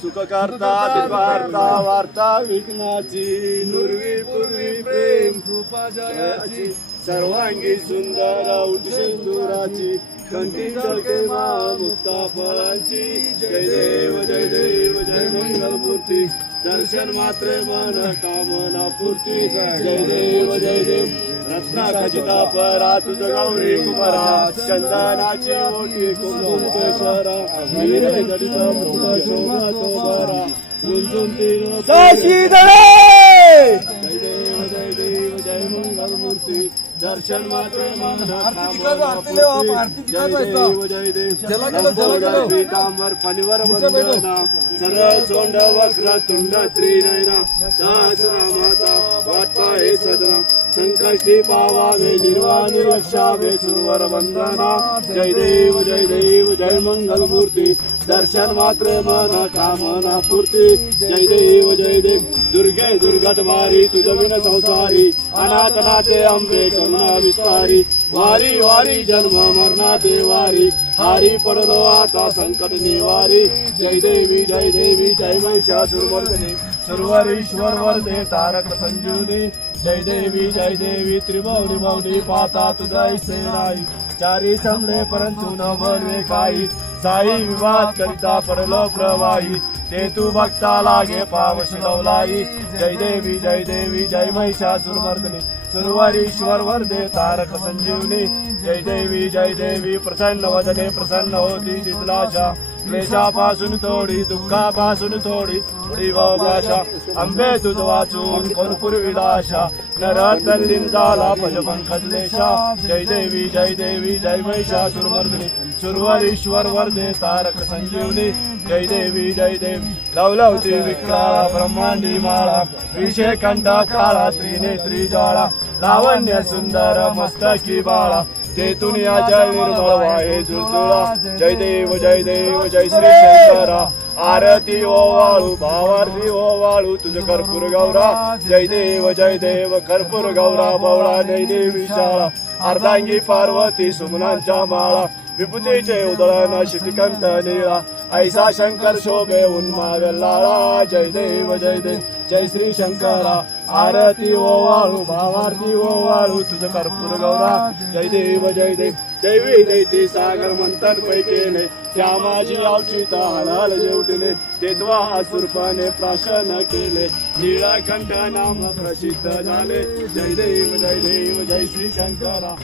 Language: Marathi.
सुख करता विवार्ता वार्ता विघ्नाची नुरवी पूर्वी प्रेम कृपा जयाची सर्वांगी सुंदर उठशेंदुराची कंठी जळके मा मुक्ता फळांची जय देव जय मंगल मूर्ती दर्शन मात्रे मन कामना पूर्ती जय देव रत्ना खचिता परा तुझ गौरी कुमारा चंदनाची ओटी कुंकुम केशरा वीर जडित मुक्त शोभा तो बरा गुंजून तीन जय देव जय मंगल मूर्ती दर्शन मात्रे मन कामना जय देव पीतांबर फणीवर वंदना सरळ सोंड वक्र तुंड त्रिनयना सहस्रनामाचा वाटपा हे सदना संकष्टी पावावे निर्वाणी रक्षावे सुरवर वंदना जय देव जय मंगल मूर्ती दर्शन मात्रे मन कामना पूर्ती जय देव दुर्गे दुर्गटवारी तुझ विन संसारी अनाथनाथे अंबे करुणा विस्तारी वारी वारी जन्म मरणा देवारी हारी पडलो आता संकट निवारी जय देवी जय महिषासुरमर्दिनी सुरवरीश्वर वरदे तारक संजीवनी जय देवी त्रिभुवनी भवनी पाता तुझाई सेनाई चारी समले परंतु न बनवे काही साई विवाद करिता पडलो प्रवाही ते तू भक्ता लागे पाव शिलवलाई जय देवी जय महिषासुरमर्दिनी सुरवरीश्वर वरदे तारक संजीवनी जय देवी प्रसन्न वदने प्रसन्न होती दिसलाशा क्लेशापासून थोडी दुःखापासून थोडी भाषा अंबे तुझ वाचून भरपूर विलाशा नर तल्लीन झाला पजपंकजलेशा जय देवी जय महिषासुरमर्दिनी सुरवरीश्वर वरदे तारक संजीवनी जय देवी लवलवती विकारा ब्रह्मांडी माळा विषय कंठा काळा त्रिनेत्री ज्वाळा लावण्य सुंदर मस्तकी बाळा तेथून या जय निर्मळ वाहे झुळझुळा जय देव जय श्री शंकरा आरती ओवाळू भावारती ओवाळू तुझ कर्पूर गौरा जय देव कर्पूर गौरा बवळा जय देवी शाळा अर्धांगी पार्वती सुमनांच्या माळा विभूतीचे उदळण शितिकंत नीळा ऐसा शंकर शोभे उन्मावे लाळा जय देव जय श्री शंकरा आरती ओवाळू भावारती ओवाळू तुझ कर्पूर गौरा जय देवी दैती सागर मंथन पैकेने त्या माझी आवचिता हलाल जेवटले तेथवा असुरपाने प्राशन केले नीळकंठ नाम प्रसिद्ध झाले जय देव जय श्री शंकरा